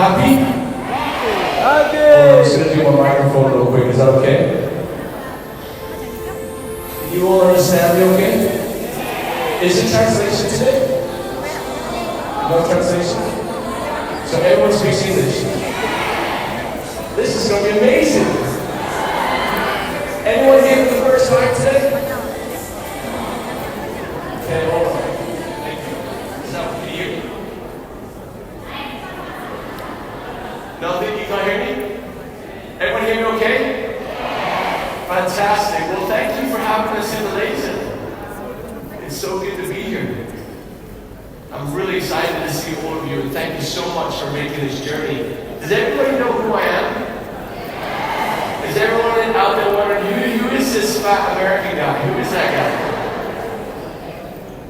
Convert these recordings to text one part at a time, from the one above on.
Happy? Happy! I'm just going to do my microphone real quick. Is that okay? You all understand me okay? Is there translation today? No translation? So everyone speaks English. This is going to be amazing. Anyone here for the first time today? Okay, hold on. Thank you. Is that for you? Nothing? You can't hear me? Everyone hear me okay? Fantastic. Well, thank you for having us in Malaysia. It's so good to be here. I'm really excited to see all of you, and thank you so much for making this journey. Does everybody know who I am? Is everyone out there wondering, who is this fat American guy? Who is that guy?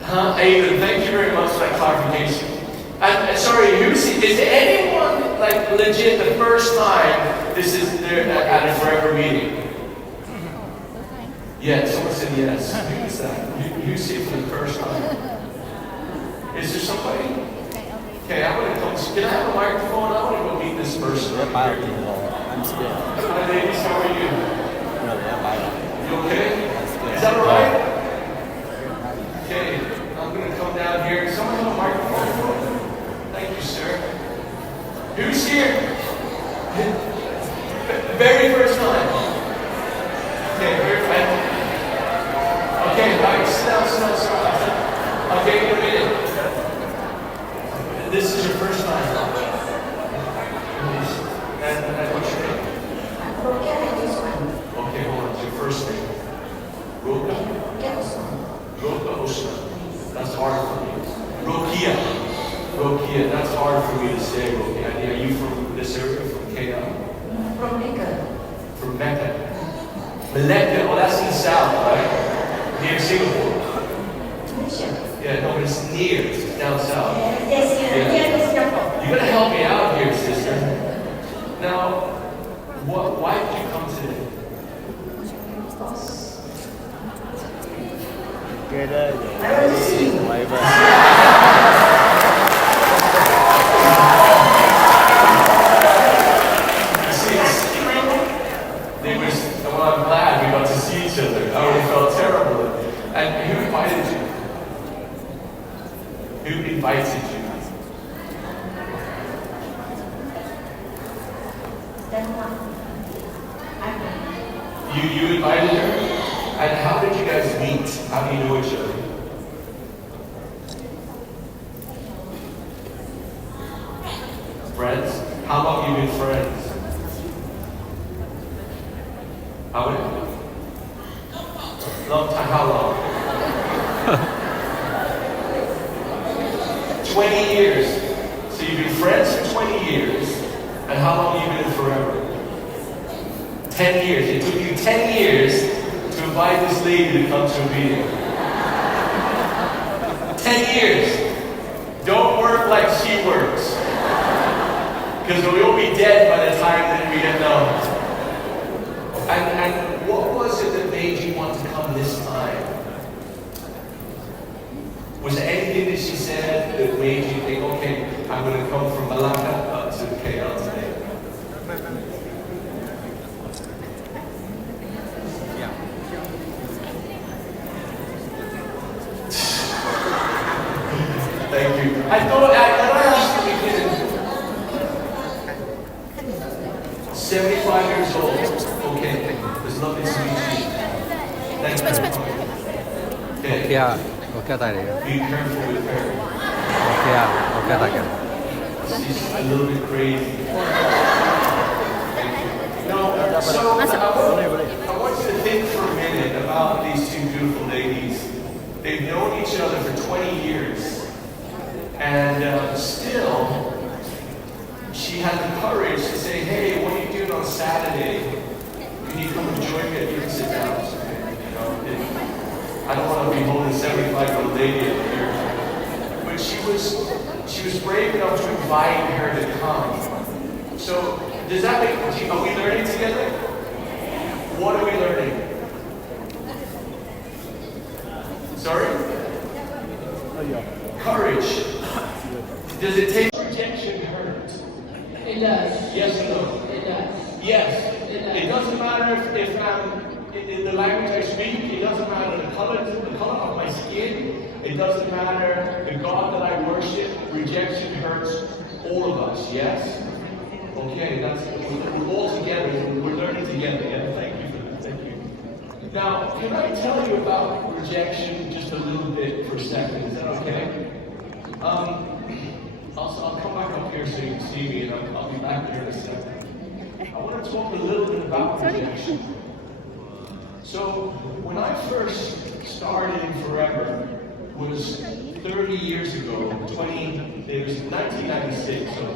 Huh? Aidan, thank you very much for that clarification. And sorry, is anyone like legit the first time this is there at a forever meeting? Yeah, someone said yes. Who is that? Who's here for the first time? Is there somebody? Okay, I'm gonna come. Can I have a microphone? I want to go meet this person. I'm scared. Hi ladies, how are you? You okay? Is that alright? Okay, I'm gonna come down here. Someone have a microphone? Thank you, sir. Who's here? Very first time. Okay, very first. Okay, alright, sit down. I'll get you in a minute. This is your first time. And what's your name? Okay, hold on. It's your first name. Roka? Roka Osman. That's hard for me. Rokia. Rokia. That's hard for me to say, Rokia. Are you from this area? From KL? From Mecca. From Mecca. Malacca. Oh, that's in the south, right? Near Singapore. Yeah, no, but it's near. It's down south. Yes, near Singapore. You gotta help me out here, sister. Now, why did you come today? I want to see you. Well, I'm glad we got to see each other. I would have felt terrible. And who invited you? Who invited you? You invited her? And how did you guys meet? How do you know each other? Friends? How long have you been friends? How many? Long time. How long? 20 years. So you've been friends for 20 years. And how long have you been forever? 10 years. It took you 10 years to invite this lady to come to a meeting. 10 years. Don't work like she works. Because we'll be dead by the time that we get known. And what was it that made you want to come this time? Was there anything that she said that made you think, okay, I'm going to come from Malacca up to KL today? Yeah. Thank you. I thought I asked you again. 75 years old. Okay. There's nothing to meet you. Thank you. Okay. Yeah. Okay, Be careful with her. Okay. She's a little bit crazy. No, so I want you to think for a minute about these two beautiful ladies. They've known each other for 20 years. And still, she had the courage to say, hey, what are you doing on Saturday? Can you come and join me? You can sit down. You know, I don't want to be holding a 75-year-old lady up here. But she was brave enough to invite her to come. So, does that make, are we learning together? What are we learning? Sorry? Courage. Does it take rejection hurt? It does. Yes or no? It does. Yes. It does. It doesn't matter if I'm in the language I speak. It doesn't matter the color of my skin. It doesn't matter the God that I worship. Rejection hurts all of us. Yes. Okay. We're all together. We're learning together. Yeah. Thank you for that. Thank you. Now, can I tell you about rejection just a little bit for a second? Is that okay? I'll come back up here so you can see me, and I'll be back here in a second. I want to talk a little bit about rejection. So, when I first started in Forever, was 30 years ago, it was 1996, so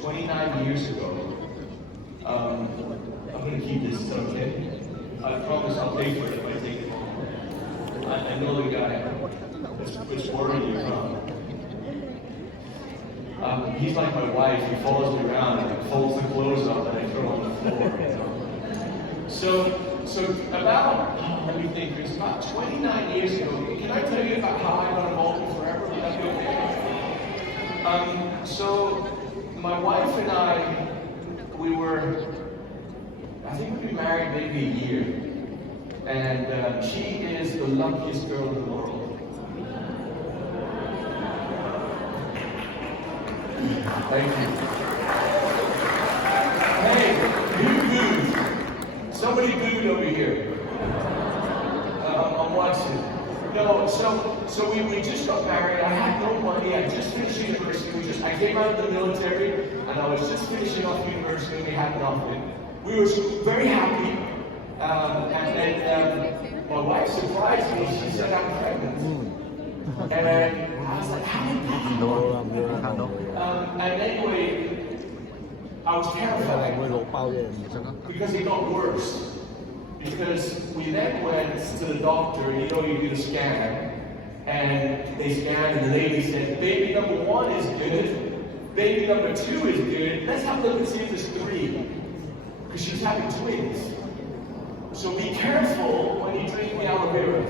29 years ago. I'm going to keep this, is that okay? I promise I'll pay for it if I take it home. I know the guy. It's worrying you, huh? He's like my wife. He follows me around and folds the clothes up and I throw on the floor. You know? So about, let me think, it's about 29 years ago. Can I tell you about how I got involved in Forever? Would that be okay? So my wife and I, I think we've been married maybe a year. And she is the luckiest girl in the world. Thank you. Hey, who booed? Somebody booed over here. I'm watching. No, so we just got married. I had no money. I just finished university. I came out of the military, and I was just finishing off university, and we had nothing. We were very happy, and then my wife surprised me. She said, "I'm pregnant." And I was like, "How did that happen?" And anyway, I was terrified because it got worse. Because we then went to the doctor, and you do the scan, and they scanned, and the lady said, "Baby number 1 is good, baby number 2 is good. Let's have a look and see if there's 3." Because she's having twins. So be careful when you drink the aloe vera.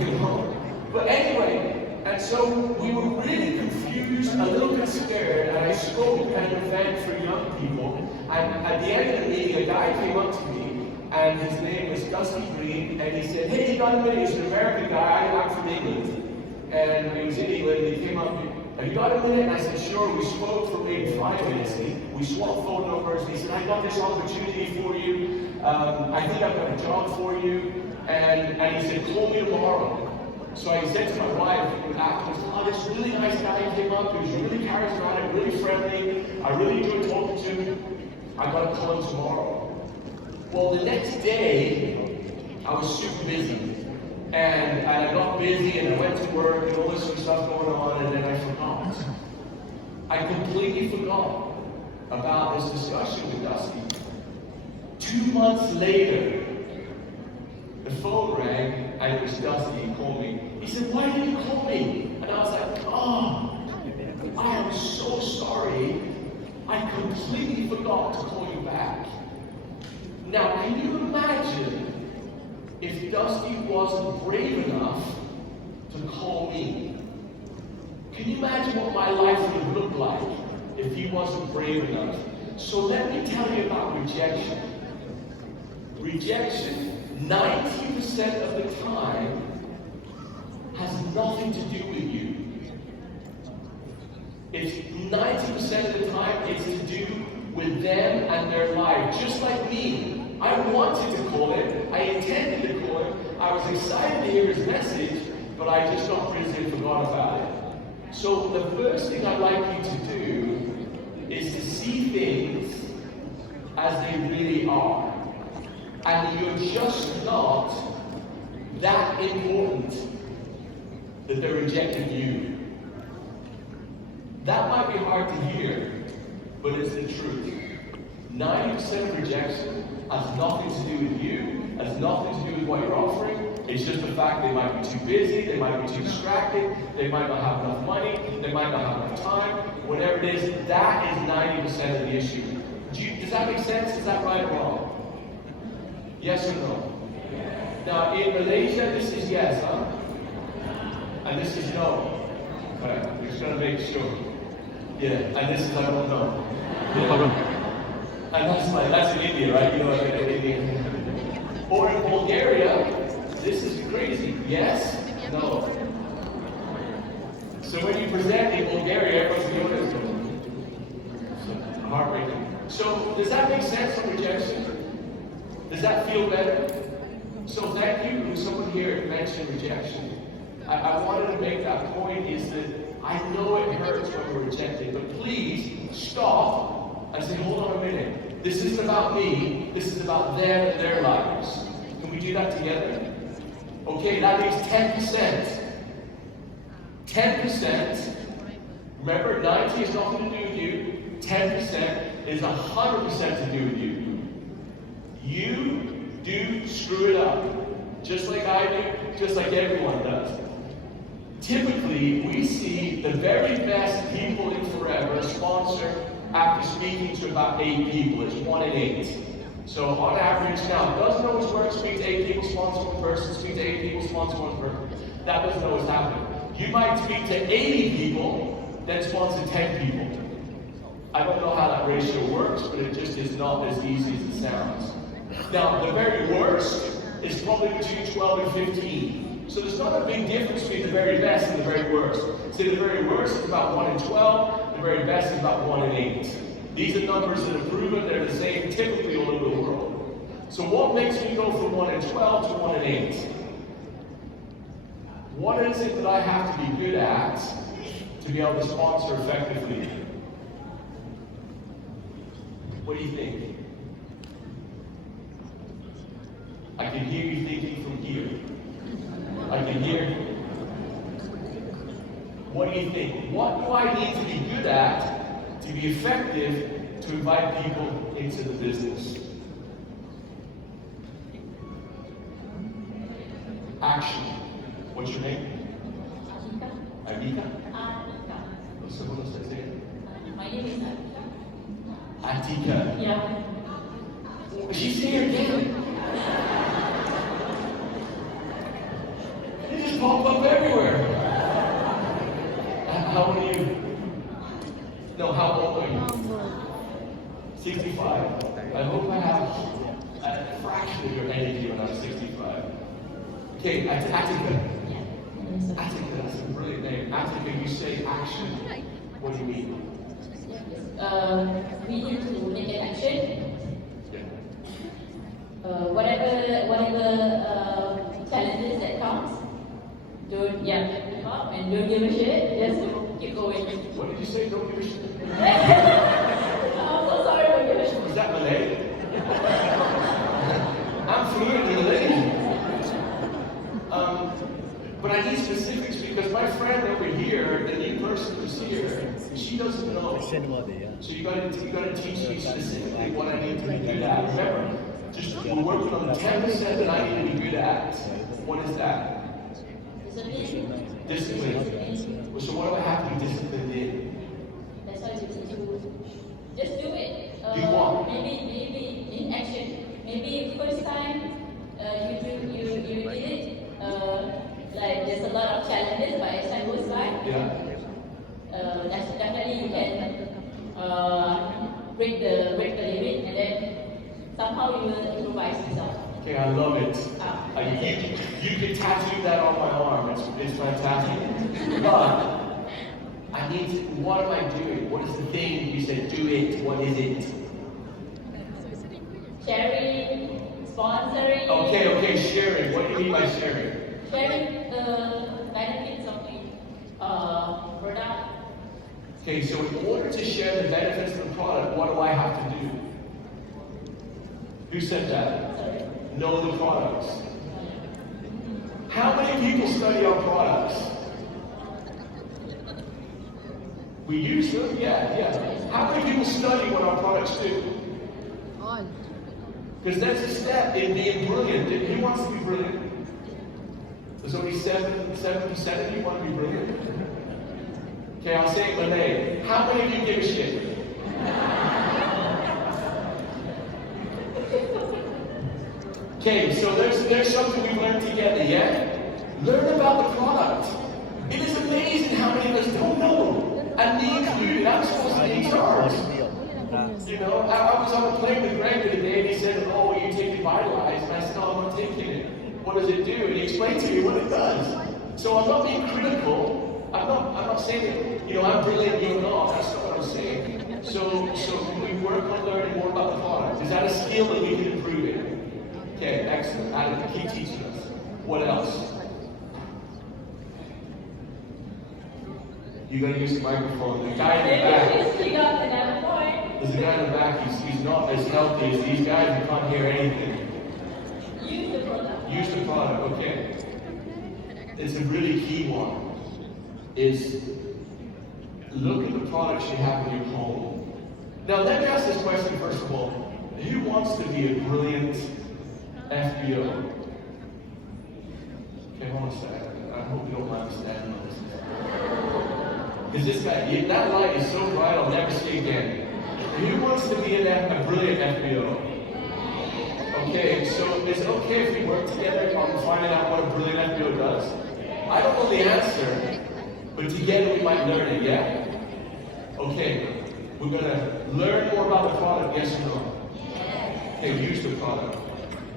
You know? But anyway, and so we were really confused, a little bit scared, and I spoke at an event for young people, and at the end of the meeting, a guy came up to me, and his name was Dusty Green, and he said, "Hey, you got a minute?" He's an American guy, I'm from England. And he was in England, and he came up, "Have you got a minute?" And I said, "Sure." We spoke for maybe 5 minutes. We swapped phone numbers, and he said, "I got this opportunity for you. I think I've got a job for you." And he said, "Call me tomorrow." So I said to my wife afterwards, "Oh, this really nice guy came up. He was really charismatic, really friendly. I really enjoyed talking to him. I got to call him tomorrow." Well, the next day, I was super busy. And I got busy, and I went to work, and all this sort of stuff going on, and then I forgot. I completely forgot about this discussion with Dusty. 2 months later, the phone rang, and it was Dusty. He called me. He said, "Why didn't you call me?" And I was like, "Oh, I am so sorry. I completely forgot to call you back." Now, can you imagine if Dusty wasn't brave enough to call me? Can you imagine what my life would have looked like if he wasn't brave enough? So let me tell you about rejection. Rejection, 90% of the time, has nothing to do with you. It's 90% of the time, it's to do with them and their life. Just like me. I wanted to call him. I intended to call him. I was excited to hear his message, but I just got busy and forgot about it. So the first thing I'd like you to do is to see things as they really are. And you're just not that important that they're rejecting you. That might be hard to hear, but it's the truth. 90% of rejection has nothing to do with you, has nothing to do with what you're offering. It's just the fact they might be too busy, they might be too distracted, they might not have enough money, they might not have enough time. Whatever it is, that is 90% of the issue. Does that make sense? Is that right or wrong? Yes or no? Now, in Malaysia, this is yes, huh? And this is no. Okay, I'm just going to make sure. Yeah, and this is I don't know. No problem. And that's in India, right? You know, like in India. Or in Bulgaria, this is crazy. Yes? No. So when you present in Bulgaria, everyone's doing this. So, heartbreaking. So does that make sense on rejection? Does that feel better? So thank you. Someone here mentioned rejection. I wanted to make that point is that I know it hurts when we're rejected, but please stop and say, hold on a minute. This isn't about me. This is about them and their lives. Can we do that together? Okay, that means 10%. 10%. Remember, 90 is nothing to do with you. 10% is 100% to do with you. You do screw it up. Just like I do, just like everyone does. Typically, we see the very best people in Forever sponsor after speaking to about 8 people. It's 1 in 8. So on average, now, it doesn't always work. Speak to 8 people, sponsor 1 person. Speak to 8 people, sponsor 1 person. That doesn't always happen. You might speak to 80 people, then sponsor 10 people. I don't know how that ratio works, but it just is not as easy as it sounds. Now, the very worst is probably between 12 and 15. So there's not a big difference between the very best and the very worst. Say the very worst is about 1 in 12, the very best is about 1 in 8. These are numbers that are proven, they're the same typically all over the world. So what makes me go from 1 in 12 to 1 in 8? What is it that I have to be good at to be able to sponsor effectively? What do you think? I can hear you thinking from here. I can hear you. What do you think? What do I need to be good at to be effective to invite people into the business? Action. What's your name? Anita? Someone else says it. My name is Atika. Yeah. She's here again. They just pop up everywhere. How old are you? No, how old are you? 65. I hope I have a fraction of your energy when I'm 65. Okay, Attica. Attica, that's a brilliant name. Attica, you say action. What do you mean? We need to make an action. Yeah. Whatever challenges that comes, don't give up and don't give a shit. Just keep going. What did you say? Don't give a shit. I'm so sorry, don't give a shit. Is that Malay? I'm fluent in Malay. But I need specifics because my friend over here, the new person who's here, she doesn't know. So you gotta teach me specifically what I need to be good at. Remember, we're working on the 10% that I need to be good at. What is that? Discipline. So what do I have to be disciplined in? That's why you need to just do it. Do what? Maybe in action. Maybe first time you did it. Like there's a lot of challenges, but as time goes by, definitely you can break the limit, and then somehow you will improvise yourself. Okay, I love it. You can tattoo that on my arm. It's fantastic. But I need to. What am I doing? What is the thing you said? Do it. What is it? Sharing, sponsoring. Okay, sharing. What do you mean by sharing? Sharing the benefits of the product. Okay, so in order to share the benefits of the product, what do I have to do? Who said that? Sorry. Know the products. How many people study our products? We use them? Yeah. How many people study what our products do? Because that's a step in being brilliant. Who wants to be brilliant? There's only 7% of you want to be brilliant. Okay, I'll say it in Malay. How many of you give a shit? Okay, so there's something we've learned together, yeah? Learn about the product. It is amazing how many of us don't know. And me included. I'm You know, I was on a plane with Greg the other day, and he said, "Oh, you take Vitalize," and I said, "No, I'm not taking it. What does it do?" And he explained to me what it does. So I'm not being critical. I'm not saying that, you know, I'm brilliant, you're not. That's not what I'm saying. So we work on learning more about the product. Is that a skill that we can improve in? Okay, excellent. Adam, keep teaching us. What else? You gotta use the microphone. The guy in the back. You got another point. There's a guy in the back, he's not as healthy as these guys who can't hear anything. Use the product. Use the product, okay. It's a really key one. Is look at the products you have in your home. Now let me ask this question first of all. Who wants to be a brilliant FBO? Okay, hold on a second. I hope you don't mind me standing on this. Because this guy, that light is so bright, I'll never see again. Who wants to be a brilliant FBO? Okay, so is it okay if we work together on finding out what a brilliant FBO does? I don't know the answer, but together we might learn it, yeah? Okay, we're gonna learn more about the product, yes or no? Okay, use the product.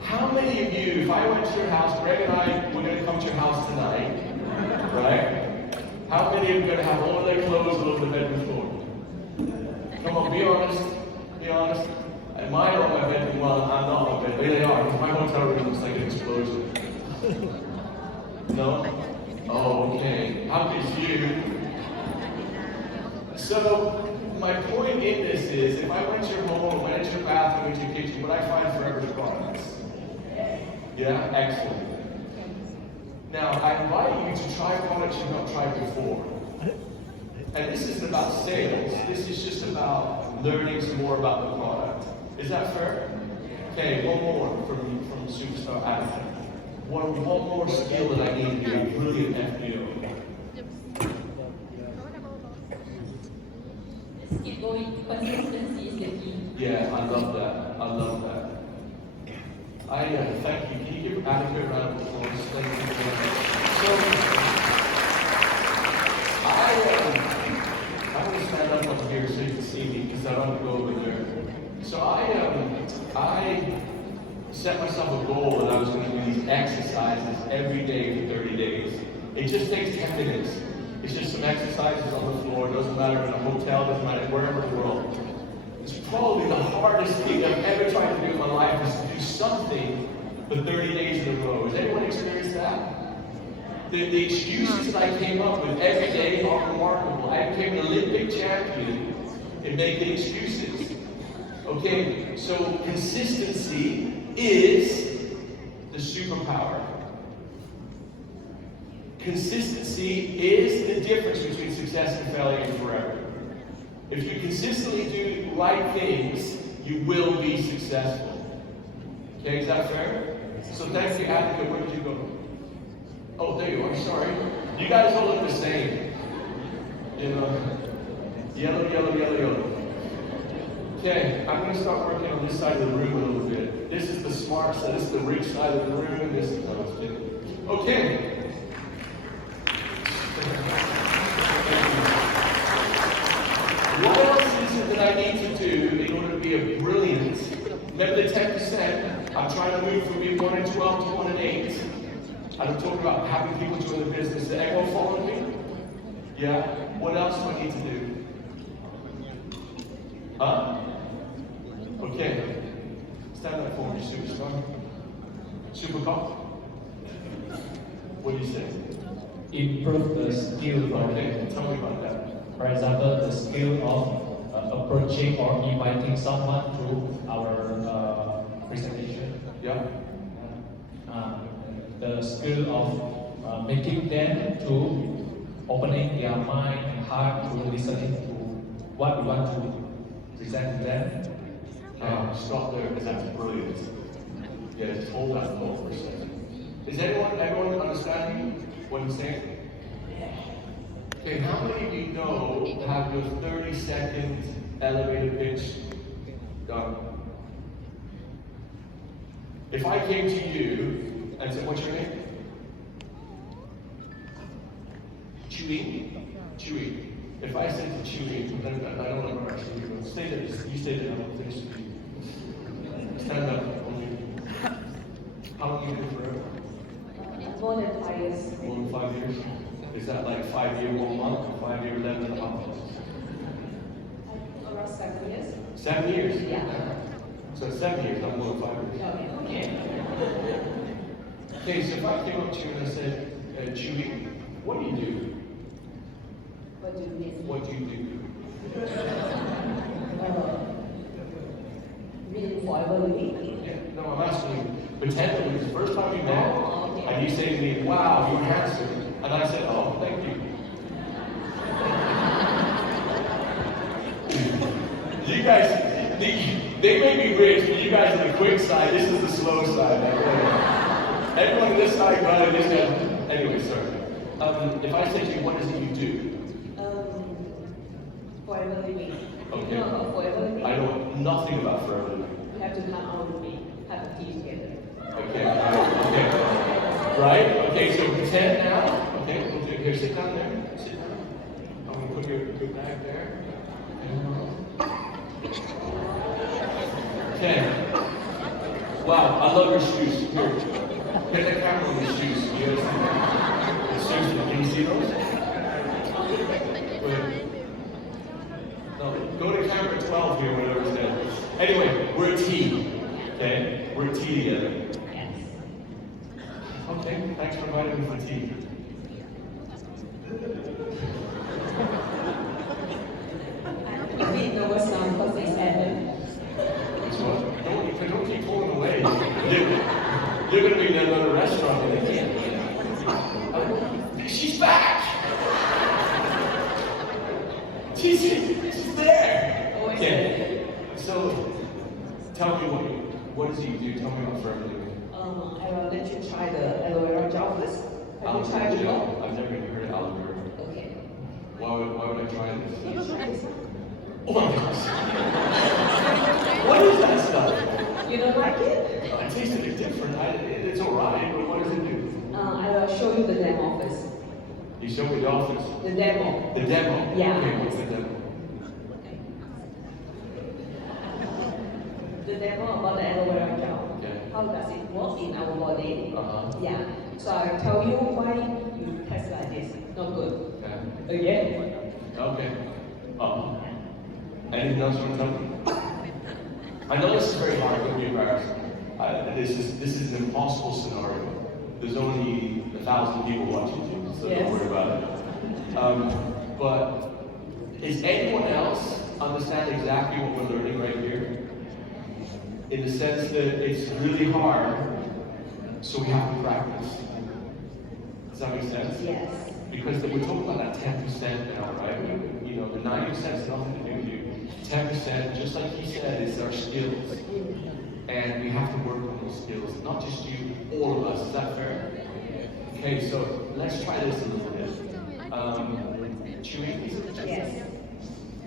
How many of you, if I went to your house, Greg and I, we're gonna come to your house tonight, right? How many of you are going to have all of their clothes all over the bedroom floor? Come on, be honest. Be honest. And mine are on my bedroom. Well, I'm not on my bed. There they are. My hotel room looks like an explosion. No? Oh, okay. How could you? So, my point in this is, if I went to your home, went into your bathroom, into your kitchen, would I find forever products? Yeah? Excellent. Now, I invite you to try products you've not tried before. And this isn't about sales. This is just about learning some more about the product. Is that fair? Okay, one more from Superstar Adam. One more skill that I need to be a brilliant FBO. Just keep going. Consistency is the key. Yeah, I love that. I love that. Thank you. Can you give Adam a round of applause? Thank you very much. So, I'm going to stand up up here so you can see me because I don't want to go over there. So I set myself a goal that I was going to do these exercises every day for 30 days. It just takes 10 minutes. It's just some exercises on the floor. It doesn't matter in a hotel, doesn't matter wherever in the world. It's probably the hardest thing I've ever tried to do in my life is to do something for 30 days in a row. Has anyone experienced that? The excuses that I came up with every day are remarkable. I became an Olympic champion in making excuses. Okay, so consistency is the superpower. Consistency is the difference between success and failure forever. If you consistently do the right things, you will be successful. Okay, is that fair? So thanks to Aidan. Where did you go? Oh, there you are. Sorry. You guys all look the same. You know, yellow, yellow, yellow, yellow. Okay, I'm going to start working on this side of the room a little bit. This is the smart side. This is the rich side of the room. This is okay. What else is it that I need to do in order to be a brilliant? Remember the 10%? I'm trying to move from being 1 in 12 to 1 in 8. I'm talking about having people join the business. Is everyone following me? Yeah? What else do I need to do? Huh? Okay. Stand up for me, superstar. Supercar? What do you say? Improve the skill of Okay, tell me about that. For example, the skill of approaching or inviting someone to our presentation. Yeah? The skill of making them to opening their mind and heart to listening to what we want to present to them. Stop there because that's brilliant. Yeah, just hold that thought for a second. Is everyone understanding what I'm saying? Okay, how many of you know have your 30-second elevator pitch done? If I came to you and said, what's your name? Chewy? Chewy. If I said to Chewy, I don't know where actually you stay there, you stay there, I'll finish with you. Stand up, only. How long you been forever? More than 5 years. More than 5 years? Is that like 5 year 1 month, or 5 year 11 and a half months? Around 7 years. 7 years? Yeah. So 7 years, not more than 5 years. Okay. Okay, so if I came up to you and I said, Chewy, what do you do? What do you mean? What do you do? Mean forever living? Yeah, no, I'm asking you, pretend it was the first time we met, Oh, okay. and you say to me, wow, you're handsome. And I said, oh, thank you. You guys, they may be rich, but you guys are the quick side. This is the slow side. Everyone on this side, brother, this guy. Anyway, sorry. If I say to you, what is it you do? Forever living. Okay. No, forever living. I know nothing about forever living. You have to come out with me. Have a tea together. Okay. Okay. Right? Okay, so pretend now. Okay, we'll do here. Sit down there. Sit down. I'm gonna put your bag there. Okay. Wow, I love your shoes. Here. Get the camera on the shoes. You guys see that? The shoes, can you see those? Wait. No, go to camera 12 here, whatever it's there. Anyway, we're a team. Okay? We're a team together. Yes. Okay, thanks for inviting me for tea. I'm a bit nervous now because it's Aidan. So, don't keep pulling away. You're going to be in another restaurant. She's back! She's there! Okay, so tell me what does he do? Tell me about forever living. I will let you try the aloe vera gel first. Have you tried it before? I've never even heard of aloe vera. Okay. Why would I try this? You try this. Oh my gosh! What is that stuff? You don't like it? It tastes a bit different. It's alright, but what does it do? I will show you the demo first. You show me the office. The demo. The demo? Yeah. Okay, what's the demo? The demo about the aloe vera gel. Okay. How does it work in our body? Uh-huh. Yeah. So I'll tell you why you test like this. Not good. Okay. Again? Okay. Anything else you want to tell me? I know this is very hard, don't be embarrassed. This is an impossible scenario. There's only 1,000 people watching you, so Yes. don't worry about it. But is anyone else understand exactly what we're learning right here? In the sense that it's really hard, so we have to practice. Does that make sense? Yes. Because we're talking about that 10% now, right? You know, the 90% has nothing to do with you. 10%, just like he said, is our skills. And we have to work on those skills, not just you, all of us. Is that fair? Okay, so let's try this a little bit. Chewy? Yes.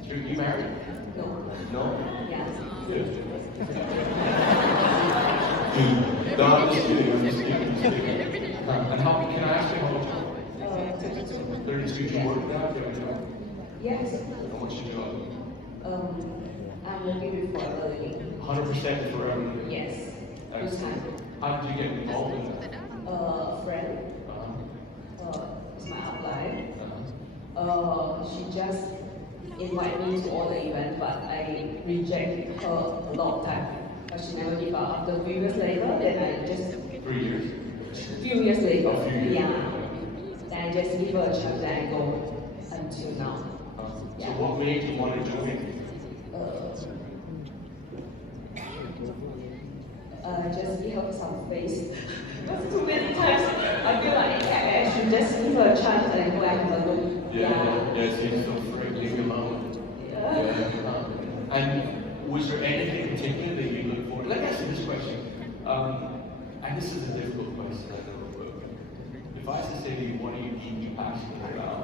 Chewy, you married? No. No? Yeah. Good. No, I'm just kidding. I'm just kidding. And how, can I ask you how much? 32, you work now? Do you have a job? Yes. How much you job? I'm looking for a living. 100% forever. Yes. Full Excellent. time. How did you get involved in that? Friend. It's my upline. She just invited me to all the events, but I rejected her a lot of time. But she never gave up. After a few years later, then I just 3 years. few years later. A few years. Yeah. Then I just give her a chance and I go until now. So what made you want to join? Just give her some space. Because too many times I feel like I should just give her a chance and go and have a look. Yes, he's so free, leave me alone. Yeah. And was there anything in particular that you look for? Let me ask you this question. And this is a difficult question, I know, but if I was to say to you, what are you deeply passionate about?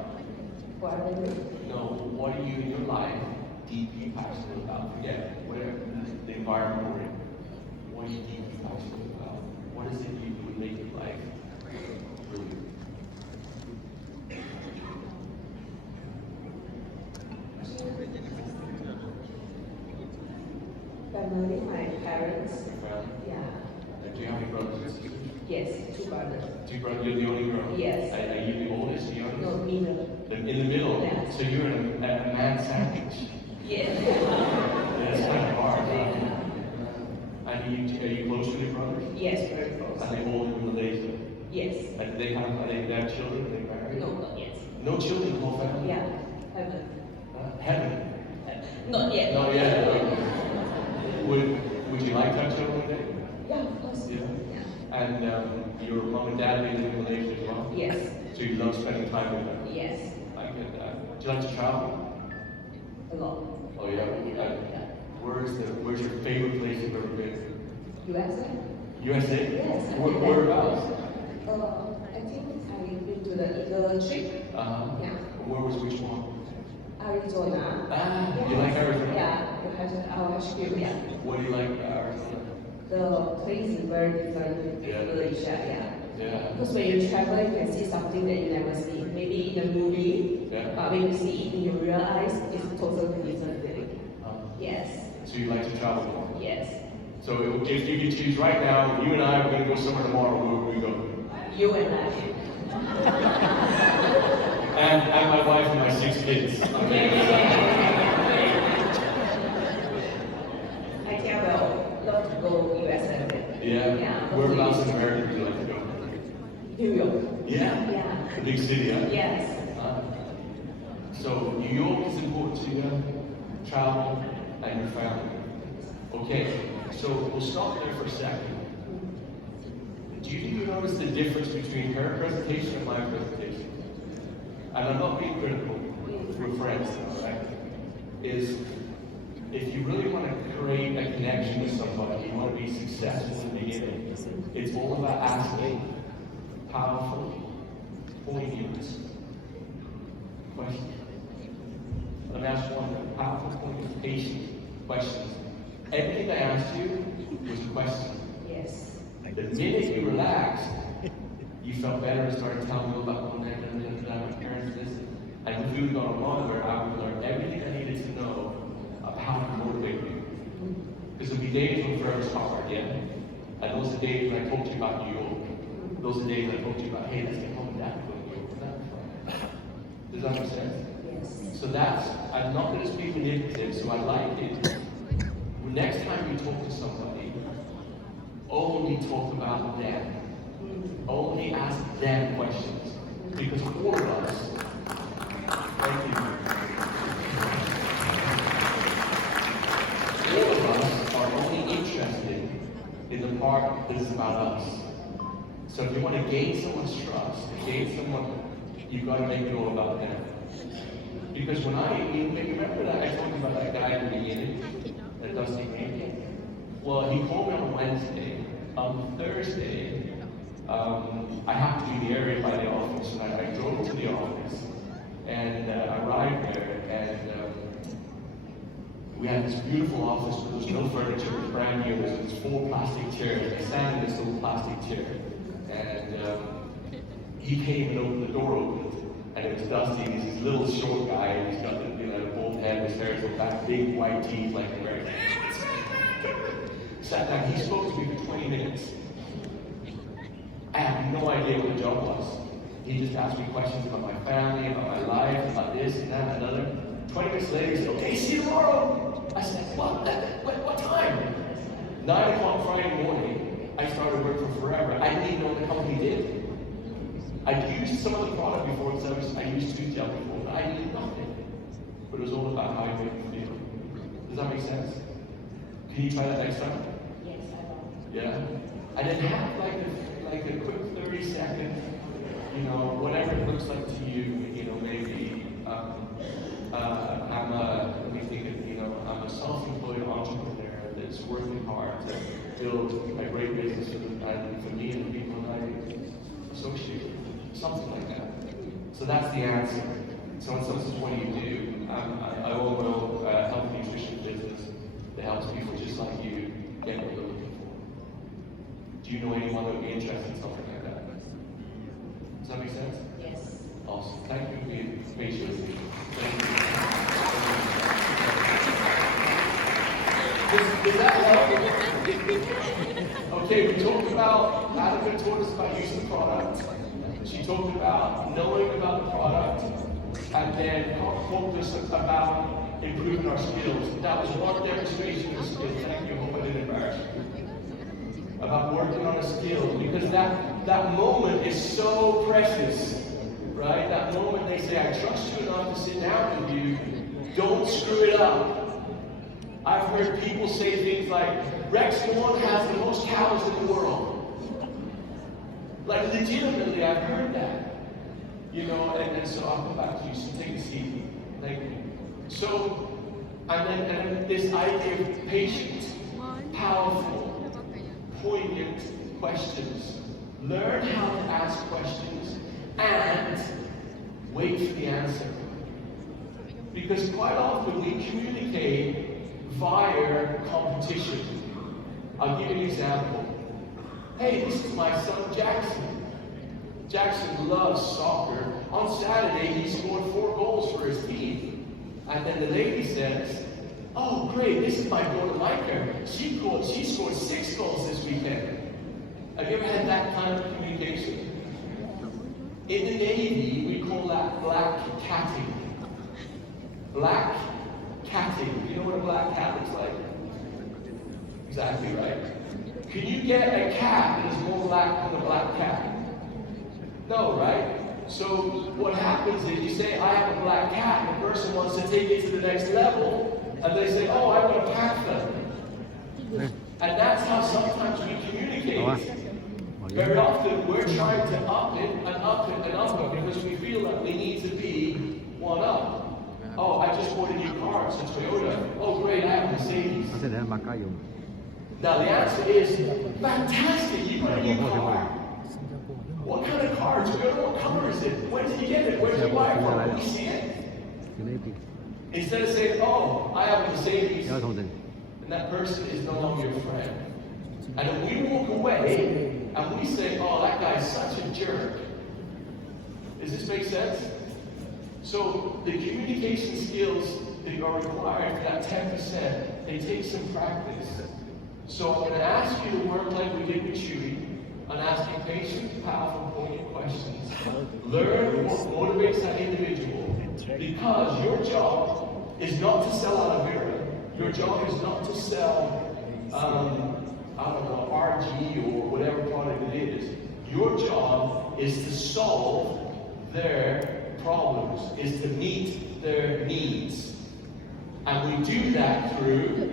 What are they? No, what are you in your life deeply passionate about? Forget whatever the environment we're in. What are you deeply passionate about? What is it you would make your life brilliant? family, my parents. Family? Yeah. Do you have any brothers and sisters? Yes, 2 brothers. 2 brothers, you're the only girl? Yes. Are you the oldest, the youngest? No, middle. In the middle? Yes. So you're a mad sandwich. Yes. Yeah, that's kind of hard. Huh? And are you close to your brothers? Yes, very close. Are they older than the later? Yes. And they have children? Are they married? No, not yet. No children, whole family? Yeah, heaven. Heaven? Not yet. Not yet. Would you like to have children one day? Yeah, of course. Yeah. Yeah. And your mom and dad live in Malaysia as well? Yes. So you love spending time with them? Yes. I get that. Do you like to travel? A lot. Oh yeah. Where's your favorite place you've ever been? USA? USA? Yes. Whereabouts? I think I've been to the Eagle trip. Yeah. Where was which one? Arizona. You like Arizona? Yeah, our HQ, yeah. What do you like about Arizona? The place is very different Yeah. in Malaysia, yeah. Yeah. Because when you travel, you can see something that you never see. Maybe in a movie, Yeah. but when you see it in your real eyes, it's a totally different feeling. Yes, So you like to travel more? yes. So if you could choose right now, you and I are going to go somewhere tomorrow, where would we go? You and I. And my wife and my 6 kids. I think I will love to go US and Yeah. Yeah. Whereabouts in America would you like to go? New York. Yeah. Yeah. The big city, huh? Yes. So New York is important to you, travel, and your family. Okay, so we'll stop there for a second. Do you notice the difference between her presentation and my presentation? And I'm not being critical, we're friends, all right? Is if you really want to create a connection with somebody, you want to be successful in the beginning, it's all about asking powerful, poignant questions. Let me ask one powerful, poignant, patient questions. Everything I asked you was a question. Yes. The minute you relaxed, you felt better and started telling me about my parents, this. And if we would gone longer, I would learn everything I needed to know of how to motivate you. Because there'll be days when forever's hard, yeah? And those are the days when I talked to you about New York. Those are the days when I talked to you about, hey, let's get home and dad to go to New York. Does that make sense? Yes. So that's, I'm not going to speak manipulative, so I like it. Next time you talk to somebody, only talk about them. Only ask them questions. Because all of us, thank you. All of us are only interested in the part that is about us. So if you want to gain someone's trust, gain someone, you've got to make it all about them. Because when you remember that I told you about that guy in the beginning, that Dusty came? Well, he called me on Wednesday. On Thursday, I happened to be in the area by the office, and I drove to the office, and arrived there, and we had this beautiful office, but there was no furniture, it was brand new, there was 4 plastic chairs. I sat in this little plastic chair, and he came and opened the door open, and it was Dusty, and he's this little short guy, and he's got the bald head, his hair is back, big white teeth like a bear. Sat down, he spoke to me for 20 minutes. I had no idea what the job was. He just asked me questions about my family, about my life, about this and that and another. 20 minutes later, he said, okay, see you tomorrow. I said, what time? 9 o'clock Friday morning, I started working for Forever. I didn't even know what the company did. I'd used some of the product before, I used Toothgel before, but I knew nothing. But it was all about how I made me feel. Does that make sense? Can you try that next time? Yes, I will. Yeah. And then have like a quick 30-second, whatever it looks like to you, maybe let me think of, I'm a self-employed entrepreneur that's working hard to build a great business for me and the people that I associate with. Something like that. So that's the answer. So in some sense, what do you do? I own a health and nutrition business that helps people just like you get what they're looking for. Do you know anyone that would be interested in something like that? Does that make sense? Yes. Awesome. Thank you for being patient with me. Thank you. Does that Okay, we talked about, Aidan taught us about using the product. She talked about knowing about the product, and then talked to us about improving our skills. That was one demonstration of skills. Thank you, I hope I didn't embarrass you. About working on a skill, because that moment is so precious, right? That moment they say, I trust you enough to sit down with you, don't screw it up. I've heard people say things like, Rex One has the most cows in the world. Like legitimately, I've heard that. You know, and so I'll come back to you, so take a seat. Thank you. So, and then this idea of patient, powerful, poignant questions. Learn how to ask questions and wait for the answer. Because quite often we communicate via competition. I'll give you an example. Hey, this is my son Jackson. Jackson loves soccer. On Saturday, he scored 4 goals for his team. And then the lady says, oh great, this is my daughter Micah. She scored 6 goals this weekend. Have you ever had that kind of communication? In the Navy, we call that black catting. Black catting. You know what a black cat looks like? Exactly right. Can you get a cat that is more black than a black cat? No, right? So what happens is you say, I have a black cat, and the person wants to take it to the next level, and they say, oh, I want a panther. And that's how sometimes we communicate. Very often we're trying to up it and up it and up it because we feel that we need to be one up. Oh, I just bought a new car, it's a Toyota. Oh great, I have a Mercedes. Now the answer is, fantastic, you got a new car. What kind of car? Toyota, what color is it? When did you get it? Where did you buy it from? Let me see it. Instead of saying, oh, I have a Mercedes, and that person is no longer your friend. And if we walk away, and we say, oh, that guy's such a jerk. Does this make sense? So the communication skills that are required for that 10%, they take some practice. So I'm going to ask you to work like we did with Chewy on asking patient, powerful, poignant questions. Learn what motivates that individual. Because your job is not to sell aloe vera. Your job is not to sell, I don't know, RG or whatever product it is. Your job is to solve their problems, is to meet their needs. And we do that through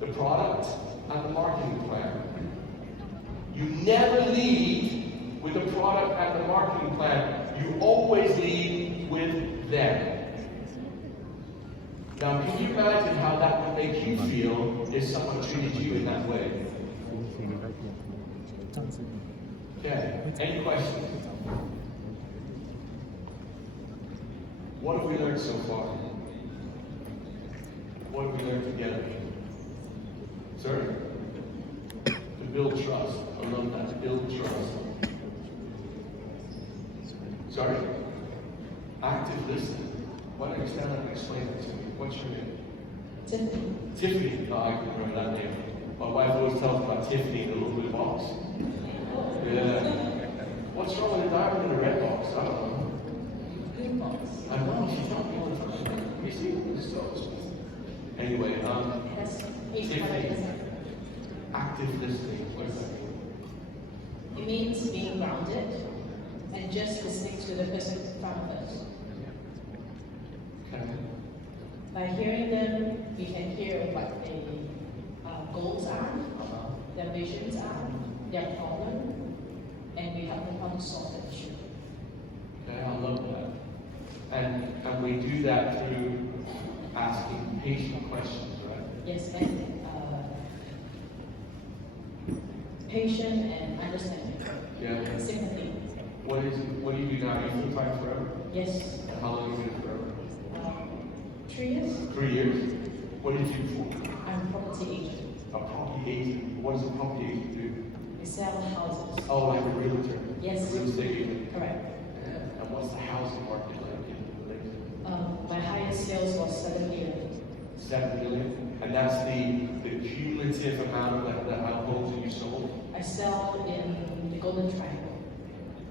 the product and the marketing plan. You never lead with the product and the marketing plan. You always lead with them. Now, can you imagine how that would make you feel if someone treated you in that way? Okay, any questions? What have we learned so far? What have we learned together? Sir? To build trust. I love that, to build trust. Sorry? Active listening. Why don't you stand up and explain it to me? What's your name? Tiffany. Tiffany. Oh, I can remember that name. My wife always tells me about Tiffany in the little blue box. Yeah. What's wrong with a diamond in a red box? I don't know. Green box. I know, she tells me all the time. You see, it's so expensive. Anyway, Yes. Tiffany. Active listening. What does that mean? It means being grounded and just listening to the person in front of us. Okay. By hearing them, we can hear what their goals are, their visions are, their problem, and we help them how to solve the issue. Okay, I love that. And we do that through asking patient questions, right? Yes, and patient and understanding. Yeah. Sympathy. What do you do now? You full-time forever? Yes. And how long have you been forever? 3 years. 3 years? What did you do for? I'm a property agent. A property agent. What does a property agent do? We sell houses. Oh, like a realtor? Yes. Real estate agent? Correct. Yeah. And what's the housing market like in Malaysia? My highest sales was 7 million. 7 million? And that's the vicinity of amount of like the households that you sold? I sell in the Golden Triangle.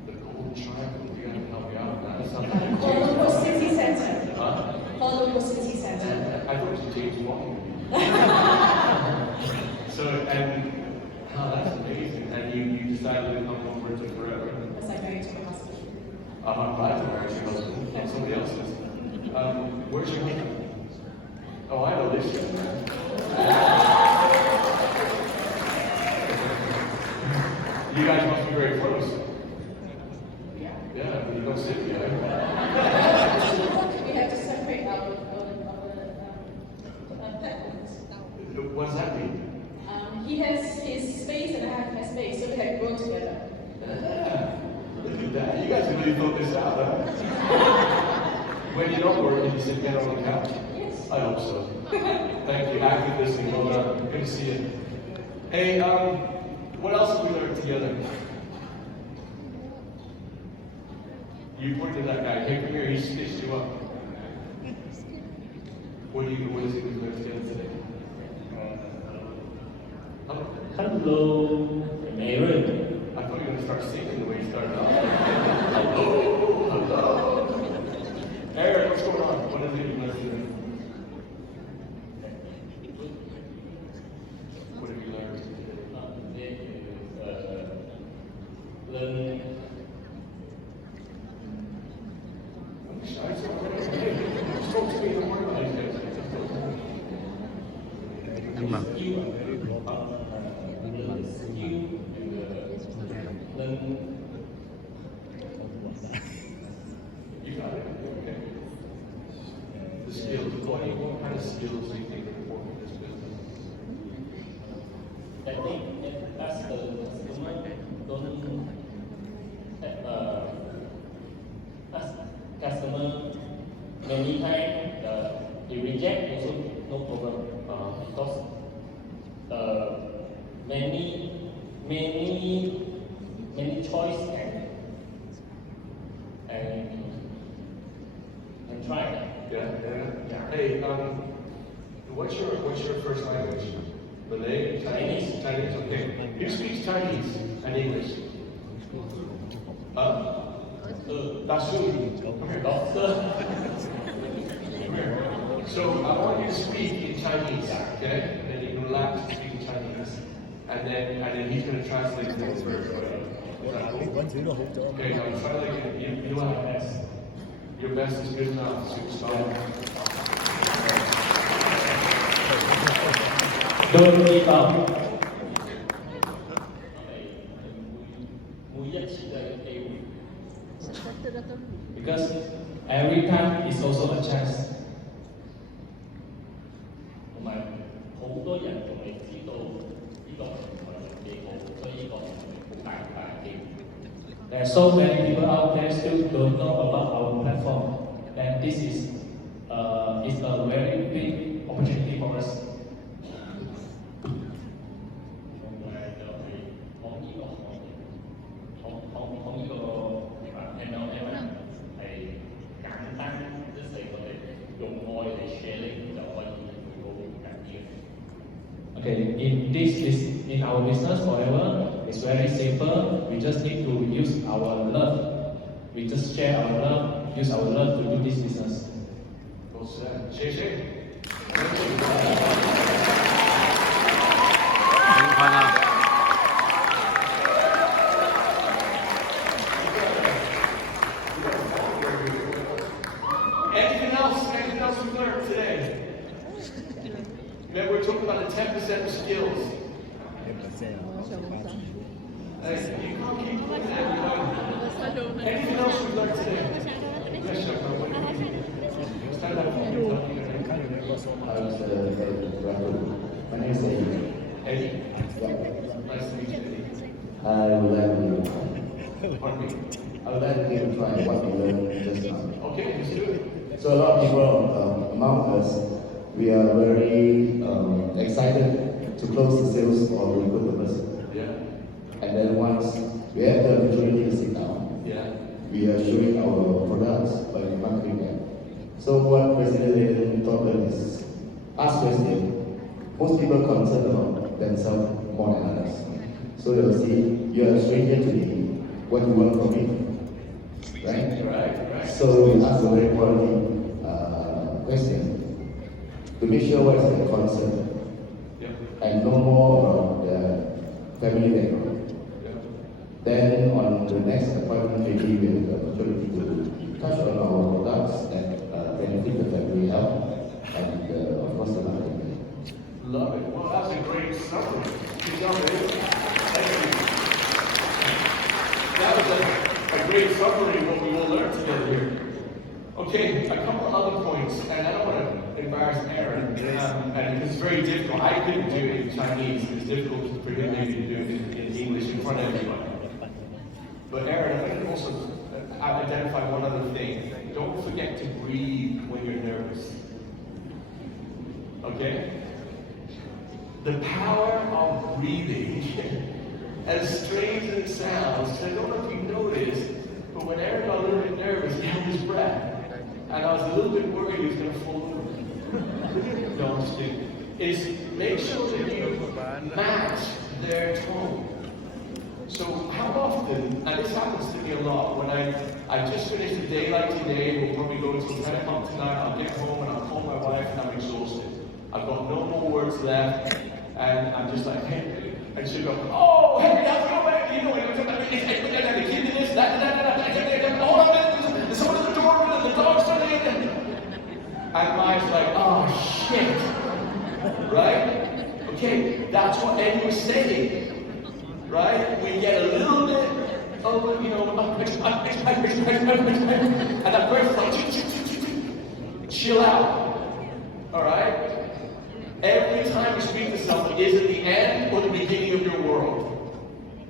The Golden Triangle, you gotta help me out with that. That sounds Kuala like Lumpur City Center. Huh? Kuala Lumpur City Center. I thought it was James Walking. So, and, oh, that's amazing. And you decided to come over to forever. It's like going to a hospital. I'm glad to marry your husband. And somebody else's. Where's your husband? Oh, I know this young man. You guys must be very close. Yeah. Yeah, but you don't sit together. We have to separate our platforms. What does that mean? He has his space and I have my space, so we have grown together. Yeah. Look at that. You guys can really focus out, huh? When you don't work, you sit down on the couch? Yes. I hope so. Thank you. Active listening. Well done. Good to see you. Hey, what else have we learned together? You pointed to that guy. Hey, come here. He stitched you up. What is it we learned together today? Hello, I'm Aaron. I thought you were going to start singing the way you started off. Hello, hello. Aaron, what's going on? What is it you learned today? What have you learned? Learn I'm shy, so I'm going to spoke to me in the morning like this. skill, learn You got it. Okay. The skills. What kind of skills do you think are important in this business? I think as the customer don't as customer many times you reject also no problem because many choice and try. Yeah. Hey, what's your first language? Malay? Chinese? Chinese, okay. Who speaks Chinese and English? Huh? Dasu. Come here. Doctor. Come here. So I want you to speak in Chinese, okay? And then you can relax and speak in Chinese. And then he's going to translate things for you. Is that cool? Okay, now try like you do our best. Your best is good enough, superstar. Don't give up. Because every time is also a chance. 同埋好多人仲未知道呢個平台有幾好，所以呢個係好大嘅機會。There are so many people out there still don't know about our platform, and this is a very big opportunity for us. 同埋就係講呢個行業，講呢個MLM 係簡單，即係我哋用愛嚟 sharing 就可以去到緊要。Okay, in our business, however, it's very simple. We just need to use our love. We just share our love, use our love to do this business. Well said. Shake. 明白啦。 Anything else we learned today? Remember, we're talking about the 10% of skills. Hey, you can't keep doing that. Anything else we learned today? Yes, sir. Stand up. My name is Aidan. Eddie, Yeah. nice to meet you, Eddie. I would like to Pardon me. I would like to give a try what we learned just now. Okay, let's do it. So a lot of people among us, we are very excited to close the sales or recruit the person. Yeah. And then once we have the opportunity to sit down, Yeah. we are showing our products by marketing them. So what President Aidan taught us is ask questions. Most people concerned about themselves more than others. So they will see, you're a stranger to me, what do you want from me? Right? So we ask a very quality question to make sure what is the concern and know more about the family background. Then on the next appointment, maybe we have the opportunity to touch on our products that benefit the family health and of course the family. Love it. Well, that's a great summary. Good job, Aidan. Thank you. That was a great summary of what we all learned together here. Okay, a couple of other points, and I don't want to embarrass Aaron, and it's very difficult. I couldn't do it in Chinese. It's difficult for him maybe to do it in English in front of everybody. But Aaron, I think also identify one other thing. Don't forget to breathe when you're nervous. Okay? The power of breathing, as strange as it sounds, I don't know if you noticed, but when Aaron got a little bit nervous, he held his breath. And I was a little bit worried he was going to fall over. No, I'm just kidding. Is make sure that you match their tone. So how often, and this happens to me a lot, when I just finished a day like today, we'll probably go until 10 o'clock tonight, I'll get home and I'll call my wife and I'm exhausted. I've got no more words left, and I'm just like, hey, and she'll go, oh, Harry, how's it going? You know, the kid did this, that, hold on a minute, there's someone at the door, and the dog's turning in. And mine's like, oh, shit. Right? Okay, that's what Ed was saying. Right? We get a little bit of, you know, and that person's like, chill out. Alright? Every time you speak to someone is at the end or the beginning of your world.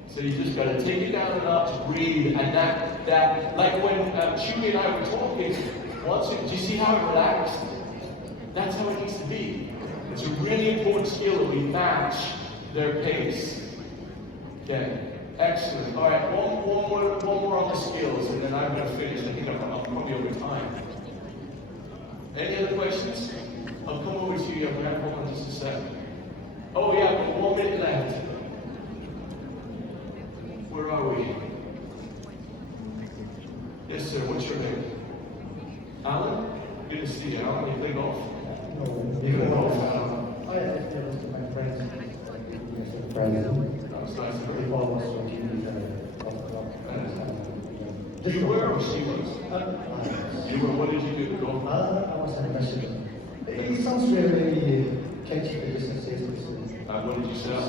So you just gotta take it down a notch, breathe, and that like when Chewy and I were talking, do you see how it relaxed? That's how it needs to be. It's a really important skill that we match their pace. Okay, excellent. All right, one more on the skills, and then I'm going to finish. I think I'm probably over time. Any other questions? I'll come over to you. I'm going to hold on just a second. Oh yeah, I've got 1 minute left. Where are we? Yes, sir. What's your name? Alan? Good to see you, Alan. You play golf? No. You play golf? I was my friends. That's nice. Before I was working with You were or she was? You were. What did you do to golf? I was an ambassador. It sounds very catchy, the businesses. What did you sell?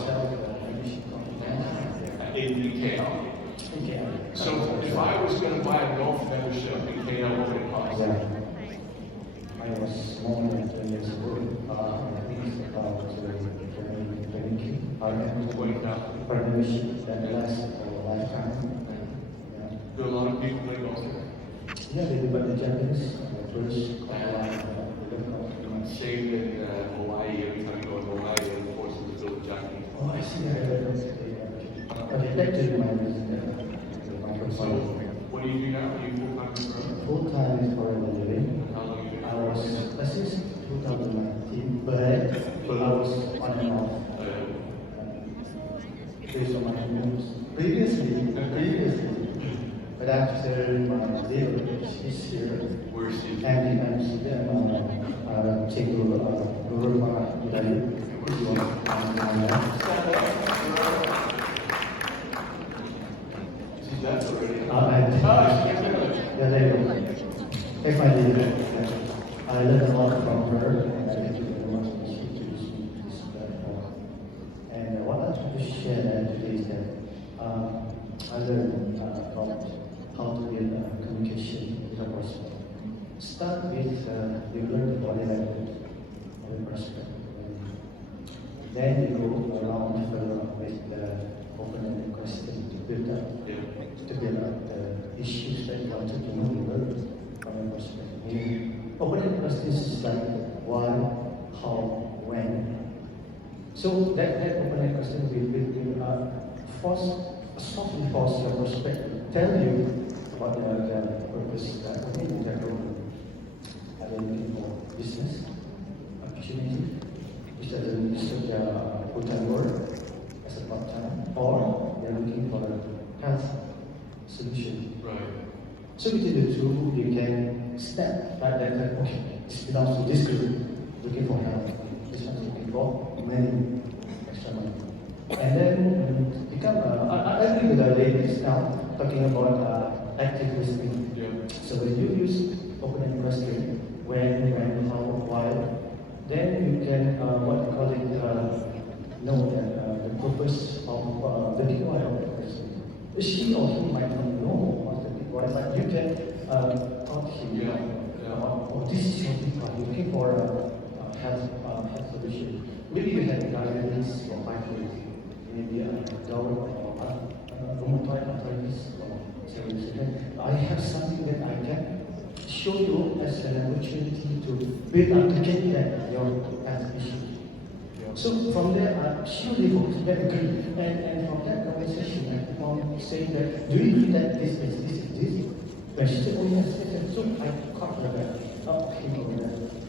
In KL. So if I was going to buy a golf membership in KL, what would it cost? Yeah. I was more than 10 years old. I think it's about 20K. I have partnership that lasts for a lifetime. Yeah. Do a lot of people play golf there? Yeah, they do, but the Japanese, the British, Same in Hawaii. Every time you go to Hawaii, the course is filled with Japanese. Oh, I see that. But effectively, my So, what do you do now? Are you full-time employee? full-time is for a living. How long have you been? I was, since 2019, but I was on and off. Based on my moves. Previously, but after my deal, she's here. Where is she? And she then take over She's that's already. Yeah, there you go. If I did, I learned a lot from her, and I thank you very much for speaking to this platform. And what I'd like to share today is that I learned about how to build communication with a person. Start with you learn the body language of the person. Then you go around further with the open-ended question to build up the issues that you want to know from a perspective. Open-ended questions is like why, how, when. So that open-ended question will softly force your perspective, tell you about the purpose that are they looking for business opportunity? Is that the full-time work as a part-time, or they're looking for a health solution. Right. So between the two, you can step by that, okay, this belongs to this group, looking for help. This one's looking for money, extra money. And then become, I agree with the ladies now, talking about active listening. Yeah. So when you use open-ended question, when, how, why, then you can, what you call it, know that the purpose of the big why of the person. She or he might not know what's the big why, but you can taught him, oh, this is your big why, looking for a health solution. Maybe you have diabetes for 5 years, maybe a gout or rheumatoid arthritis or something. I have something that I can show you as an opportunity to build up to get that your health issue. So from there, she really hopes that agree. And from that conversation, I keep on saying that, do you do that this is this? When she said, oh yes, yes. So I caught her back. Oh, okay,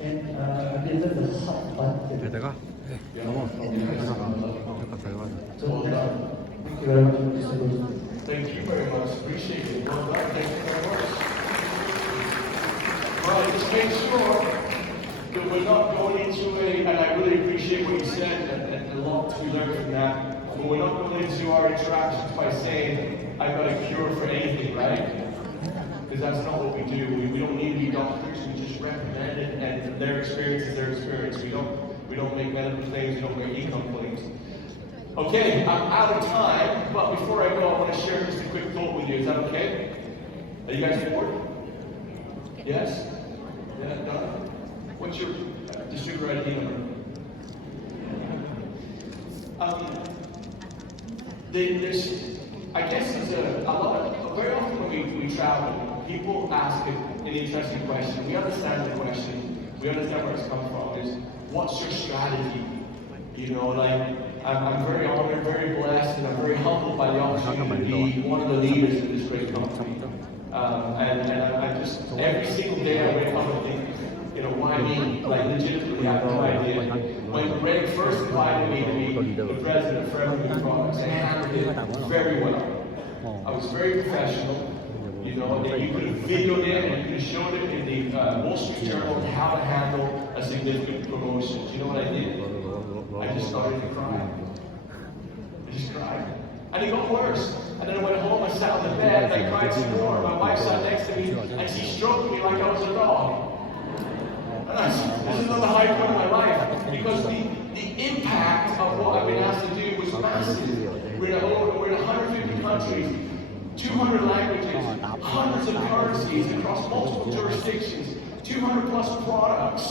and I did the hard part. 내가 너무 So thank you very much, Mr. Good. Thank you very much. Appreciate it. Well done. Thank you very much. Right, just make sure that we're not going into and I really appreciate what you said, and a lot to be learned from that, but we're not going into our interactions by saying, I've got a cure for anything, right? Because that's not what we do. We don't need to be doctors, we just recommend it, and their experience is their experience. We don't make medical claims, we don't make income claims. Okay, I'm out of time, but before I go, I want to share just a quick thought with you. Is that okay? Are you guys bored? Yes? Yeah, done? What's your distributor ID number? I guess there's very often when we travel, people ask an interesting question. We understand the question. We understand where it's come from. Is what's your strategy? You know, like, I'm very honored, very blessed, and I'm very humbled by the opportunity to be one of the leaders of this great company. And I just, every single day I wake up and think, you know, why me? Like, legitimately, I have no idea. When Greg first invited me to be the president of Forever New Products, I handled it very well. I was very professional. You know, and you could have videoed it and you could have showed it in the Wall Street Journal how to handle a significant promotion. Do you know what I did? I just started to cry. I just cried. And it got worse. And then I went home, I sat on the bed, and I cried some more. My wife sat next to me, and she stroked me like I was a dog. And this is another high point of my life, because the impact of what I've been asked to do was massive. We're in 150 countries, 200 languages, hundreds of currencies across multiple jurisdictions, 200 plus products.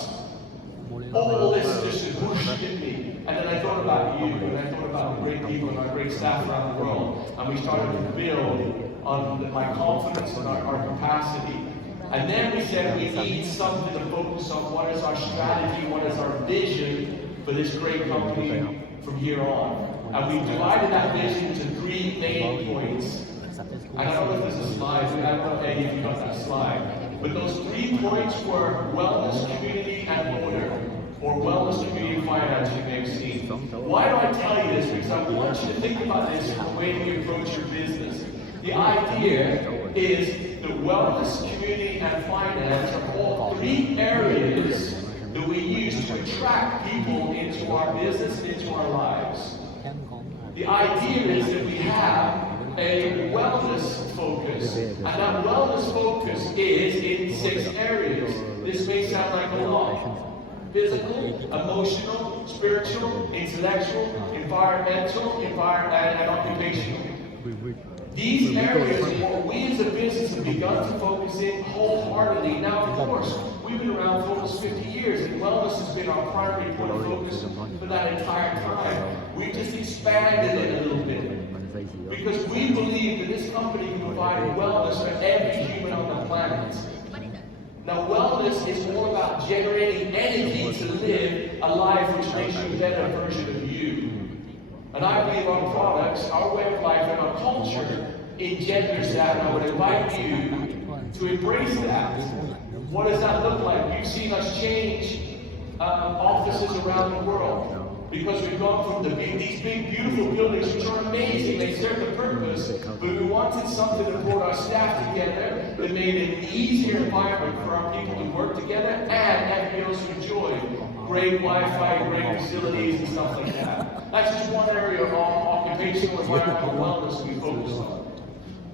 All this just whooshed at me. And then I thought about you, and I thought about the great people and our great staff around the world. And we started to build on my confidence and our capacity. And then we said we need something to focus on. What is our strategy? What is our vision for this great company from here on? And we divided that vision into 3 main points. And I don't know if there's a slide. I don't know if you got that slide. But those 3 points were wellness, community, and order. Or wellness, community, and finance, you may have seen. Why do I tell you this? Because I want you to think about this from the way we approach your business. The idea is that wellness, community, and finance are all 3 areas that we use to attract people into our business, into our lives. The idea is that we have a wellness focus, and that wellness focus is in 6 areas. This may sound like a lot. Physical, emotional, spiritual, intellectual, environmental, and occupational. These areas are what we as a business have begun to focus in wholeheartedly. Now, of course, we've been around for almost 50 years, and wellness has been our primary point of focus for that entire time. We've just expanded it a little bit, because we believe that this company can provide wellness for every human on the planet. Now, wellness is all about generating energy to live a life which makes you a better version of you. And I believe our products, our way of life, and our culture engenders that, and I would invite you to embrace that. What does that look like? You've seen us change offices around the world. Because we've gone from these big, beautiful buildings, which are amazing, they serve the purpose, but we wanted something that brought our staff together, that made it an easier environment for our people to work together, and everybody else to enjoy. Great Wi-Fi, great facilities, and stuff like that. That's just one area of occupational environmental wellness we focus on.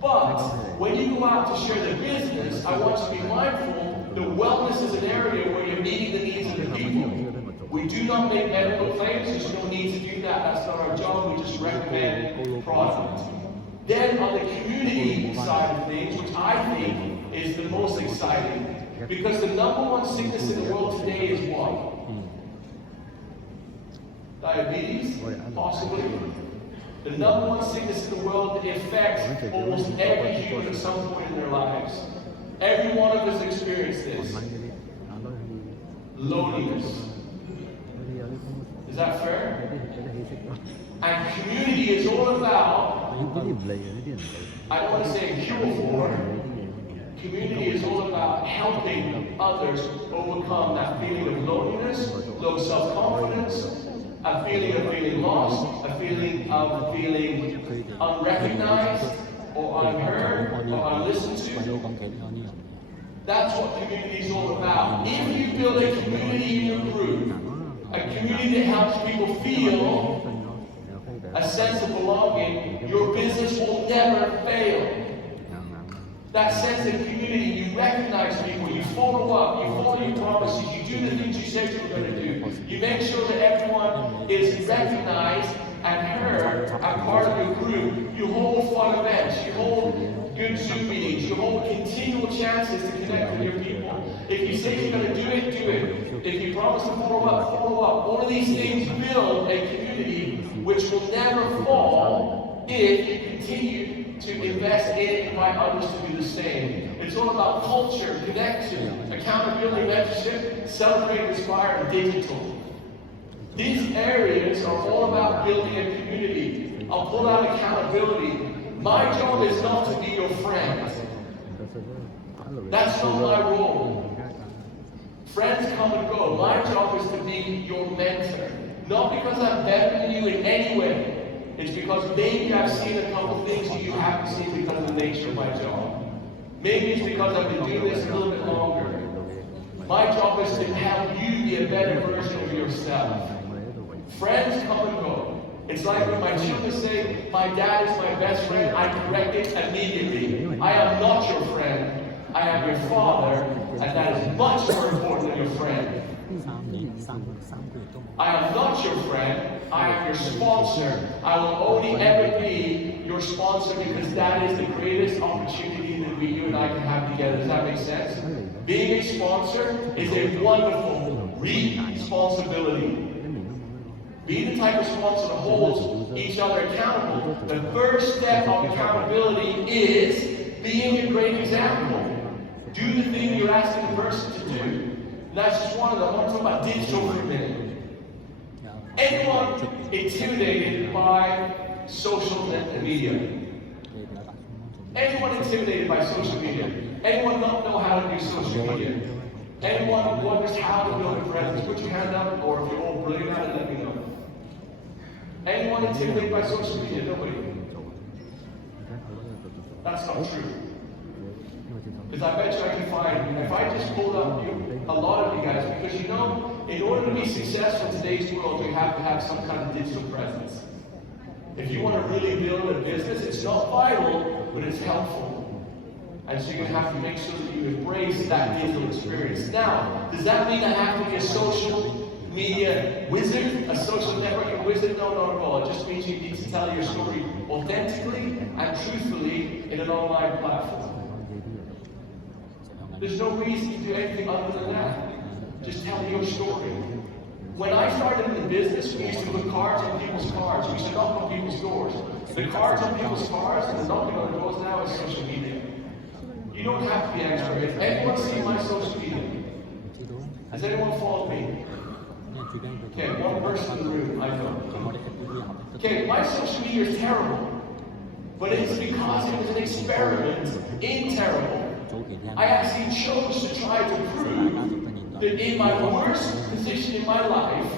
But when you go out to share the business, I want you to be mindful that wellness is an area where you're meeting the needs of the people. We do not make medical claims, there's no need to do that. That's not our job, we just recommend product. Then on the community side of things, which I think is the most exciting, because the number one sickness in the world today is what? Diabetes, possibly. The number one sickness in the world that affects almost every human at some point in their lives. Every one of us experienced this. Loneliness. Is that fair? And community is all about, I don't want to say a cure for, community is all about helping others overcome that feeling of loneliness, low self-confidence, a feeling of feeling lost, a feeling of feeling unrecognized, or unheard, or unlistened to. That's what community is all about. If you build a community in your group, a community that helps people feel a sense of belonging, your business will never fail. That sense of community, you recognize people, you follow up, you follow your promises, you do the things you said you were going to do. You make sure that everyone is recognized and heard and part of your group. You hold fun events, you hold good Zoom meetings, you hold continual chances to connect with your people. If you say you're going to do it, do it. If you promise to follow up, follow up. All of these things build a community which will never fall if you continue to invest in it and invite others to do the same. It's all about culture, connection, accountability, mentorship, celebrate, inspire, and digital. These areas are all about building a community. I'll pull out accountability. My job is not to be your friend. That's not my role. Friends come and go. My job is to be your mentor. Not because I'm better than you in any way. It's because maybe I've seen a couple things that you haven't seen because of the nature of my job. Maybe it's because I've been doing this a little bit longer. My job is to help you be a better version of yourself. Friends come and go. It's like when my children say, my dad is my best friend, I correct it immediately. I am not your friend. I am your father, and that is much more important than your friend. I am not your friend, I am your sponsor. I will only ever be your sponsor because that is the greatest opportunity that you and I can have together. Does that make sense? Being a sponsor is a wonderful responsibility. Be the type of sponsor that holds each other accountable. The first step of accountability is being a great example. Do the thing you're asking the person to do. And that's just one of them. I want to talk about digital for a minute. Anyone intimidated by social media? Anyone intimidated by social media? Anyone not know how to do social media? Anyone wonders how to build a presence? Put your hand up, or if you're all brilliant at it, let me know. Anyone intimidated by social media? Nobody. That's not true. Because I bet you I can find, if I just pulled up a lot of you guys, because you know, in order to be successful in today's world, you have to have some kind of digital presence. If you want to really build a business, it's not vital, but it's helpful. And so you're going to have to make sure that you embrace that digital experience. Now, does that mean I have to be a social media wizard, a social networking wizard? No, not at all. It just means you need to tell your story authentically and truthfully in an online platform. There's no reason to do anything other than that. Just tell your story. When I started in the business, we used to put cards on people's cars. We used to knock on people's doors. The cards on people's cars and the knocking on the doors now is social media. You don't have to be an expert. If anyone sees my social media, has anyone followed me? Okay, one person in the room, I know. Okay, my social media is terrible. But it's because it was an experiment in terrible. I actually chose to try to prove that in my worst position in my life,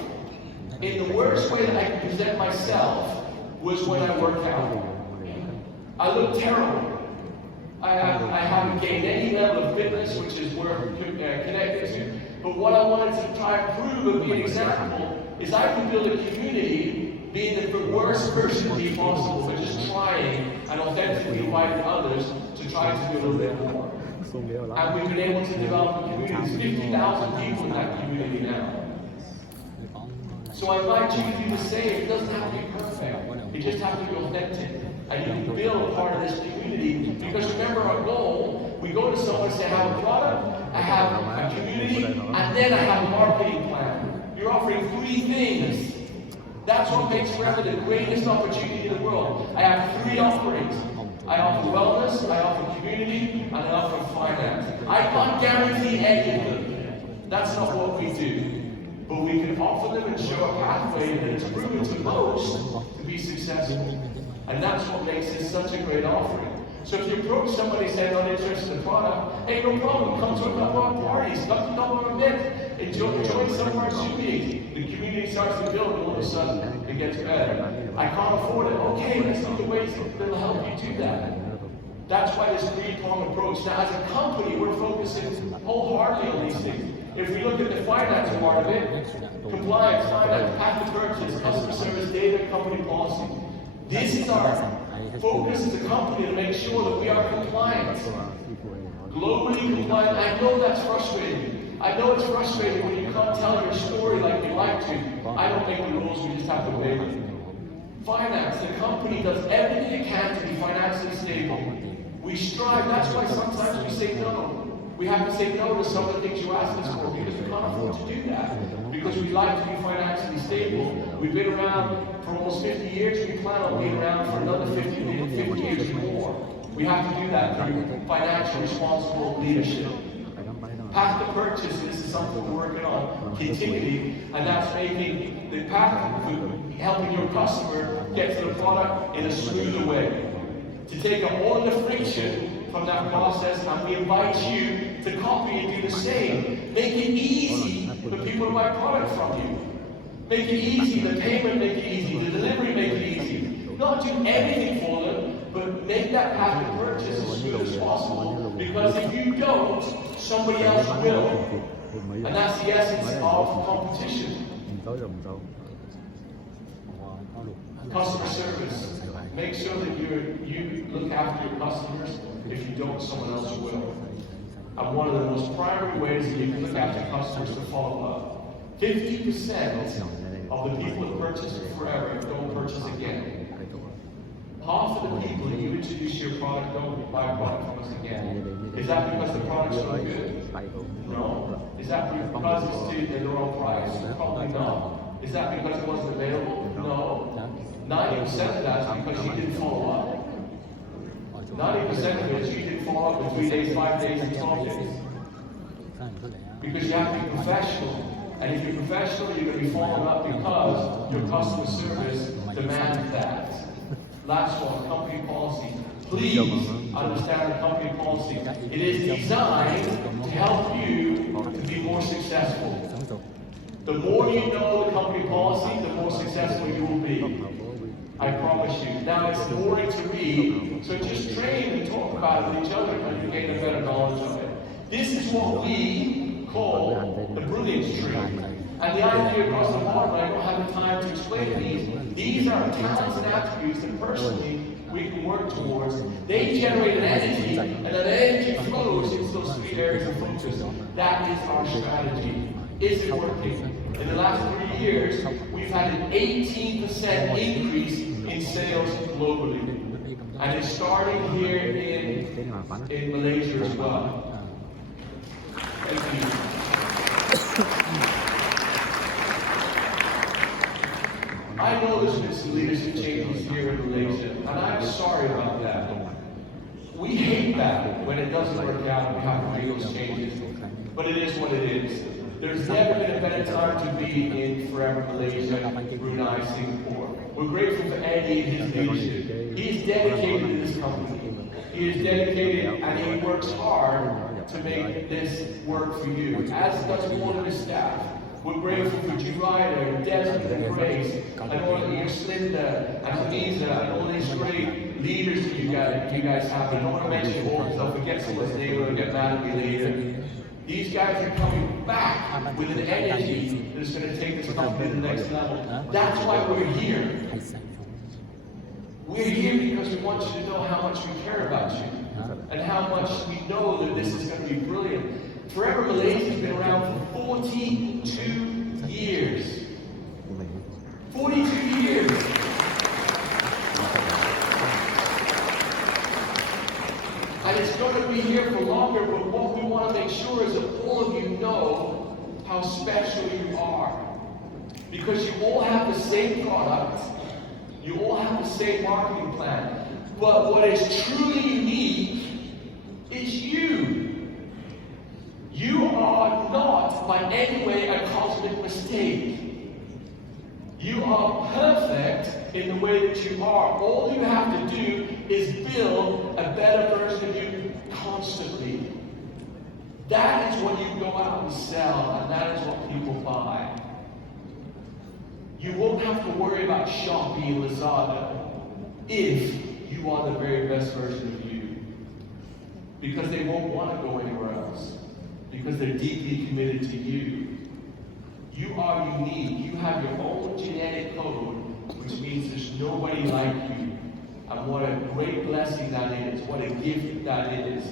in the worst way that I can present myself was when I worked out. I looked terrible. I haven't gained any level of fitness, which is where I'm connected to. But what I wanted to try and prove and be an example is I can build a community being the worst person to be possible, but just trying and authentically inviting others to try to do a little bit more. And we've been able to develop a community. There's 50,000 people in that community now. So I invite you to do the same. It doesn't have to be perfect. It just has to be authentic. And you can build part of this community. Because remember our goal, we go to someone and say, I have a product, I have a community, and then I have a marketing plan. You're offering 3 things. That's what makes Forever the greatest opportunity in the world. I have 3 offerings. I offer wellness, I offer community, and I offer finance. I can't guarantee any of them. That's not what we do. But we can offer them and show a pathway that is proven to most to be successful. And that's what makes this such a great offering. So if you approach somebody saying not interested in the product, hey, no problem, come to a couple of parties, come to a couple of events, enjoy some of our Zoom meetings. The community starts to build, and all of a sudden it gets better. I can't afford it. Okay, let's look at ways that will help you do that. That's why this 3-pronged approach. Now, as a company, we're focusing wholeheartedly on these things. If we look at the finance part of it, compliance, finance, path to purchase, customer service, data, company policy. This is our focus as a company to make sure that we are compliant. Globally compliant. I know that's frustrating. I know it's frustrating when you can't tell your story like you like to. I don't make the rules, we just have to obey them. Finance, the company does everything it can to be financially stable. We strive, that's why sometimes we say no. We have to say no to some of the things you ask us for because we can't afford to do that. Because we like to be financially stable. We've been around for almost 50 years. We plan on being around for another 50 years or more. We have to do that through financial responsible leadership. Path to purchase, this is something we're working on continually, and that's making the path, helping your customer get to the product in a smoother way. To take all the friction from that process, and we invite you to copy and do the same. Make it easy for people to buy product from you. Make it easy, the payment make it easy, the delivery make it easy. Not do everything for them, but make that path to purchase as smooth as possible. Because if you don't, somebody else will. And that's the essence of competition. Customer service. Make sure that you look after your customers. If you don't, someone else will. And one of the most primary ways that you can look after customers is to follow up. 50% of the people that purchase Forever don't purchase again. Half of the people that you introduce your product don't buy a product from us again. Is that because the product's so good? No. Is that because it's at the wrong price? Probably not. Is that because it wasn't available? No. 90% of that is because you didn't follow up. 90% of it is you didn't follow up in 3 days, 5 days, and 12 days. Because you have to be professional. And if you're professional, you're going to be following up because your customer service demands that. Last one, company policy. Please understand the company policy. It is designed to help you to be more successful. The more you know the company policy, the more successful you will be. I promise you. Now it's boring to read, so just train and talk about it with each other and you gain a better knowledge of it. This is what we call the brilliance tree. And the idea across the bottom, I don't have the time to explain these. These are talents and attributes that personally we can work towards. They generate an energy, and that energy flows into those 3 areas of focus. That is our strategy. Is it working? In the last 3 years, we've had an 18% increase in sales globally. And it's starting here in Malaysia as well. Thank you. I know there's been some leadership changes here in Malaysia, and I'm sorry about that. We hate that when it doesn't work out and we have to make those changes. But it is what it is. There's never been a better time to be in Forever Malaysia, Brunei, Singapore. We're grateful for Andy and his leadership. He is dedicated to this company. He is dedicated and he works hard to make this work for you, as does all of his staff. We're grateful for Ryder, Desmond, and Grace, and all of you, Slinda, and Lisa, and all these great leaders that you guys have. I don't want to mention all because I'll forget someone's name or get mad at me later. These guys are coming back with an energy that's going to take this company to the next level. That's why we're here. We're here because we want you to know how much we care about you and how much we know that this is going to be brilliant. Forever Malaysia has been around for 42 years. 42 years. And it's going to be here for longer, but what we want to make sure is that all of you know how special you are. Because you all have the same product, you all have the same marketing plan, but what is truly unique is you. You are not by any way a cosmic mistake. You are perfect in the way that you are. All you have to do is build a better version of you constantly. That is what you go out and sell, and that is what people buy. You won't have to worry about Shopee and Lazada if you are the very best version of you. Because they won't want to go anywhere else. Because they're deeply committed to you. You are unique. You have your own genetic code, which means there's nobody like you. And what a great blessing that is. What a gift that is.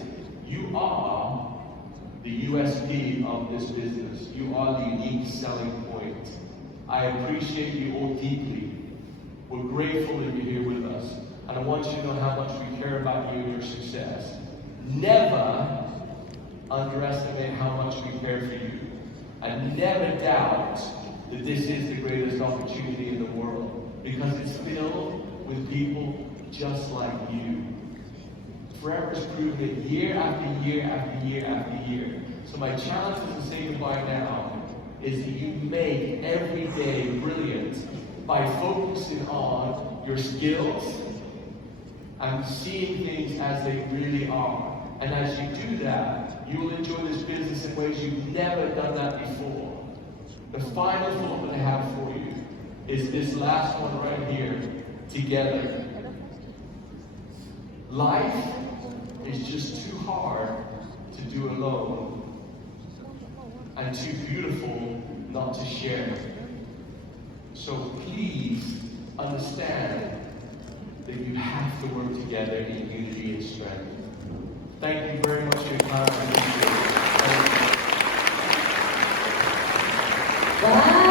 You are the USP of this business. You are the unique selling point. I appreciate you all deeply. We're grateful that you're here with us. And I want you to know how much we care about you and your success. Never underestimate how much we care for you. And never doubt that this is the greatest opportunity in the world. Because it's filled with people just like you. Forever's proven it year after year after year after year. So my challenge is to say goodbye now is that you make every day brilliant by focusing on your skills and seeing things as they really are. And as you do that, you will enjoy this business in ways you've never done that before. The final thought that I have for you is this last one right here, together. Life is just too hard to do alone and too beautiful not to share. So please understand that you have to work together in unity and strength. Thank you very much for your time. Wow.